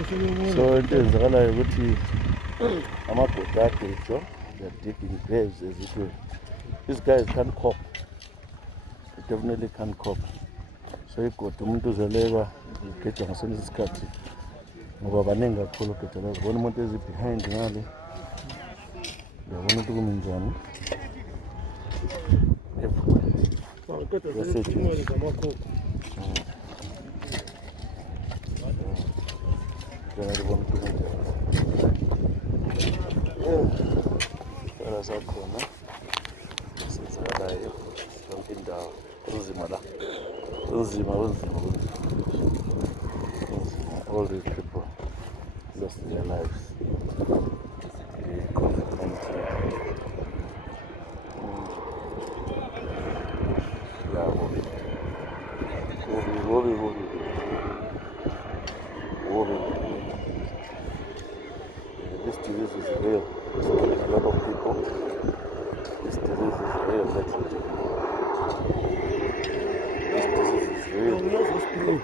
So into ezakalayo ukuthi amagoda agejwa, they're digging graves as it were. These guys can't cope. They definitely can't cope. So igoda umuntu uzeleka igejwa ngasona isikhathi ngoba baningi kakhulu ogejwa labo. Bona umuntu ezi behind ngale. Uyabona ukuthi kumi njani. Zakhona senzakalayo yonke indawo kunzima la kunzima all these people lost their lives COVID-19 this disease is real. It's killing a lot of people. This disease is real, actually. This disease is real.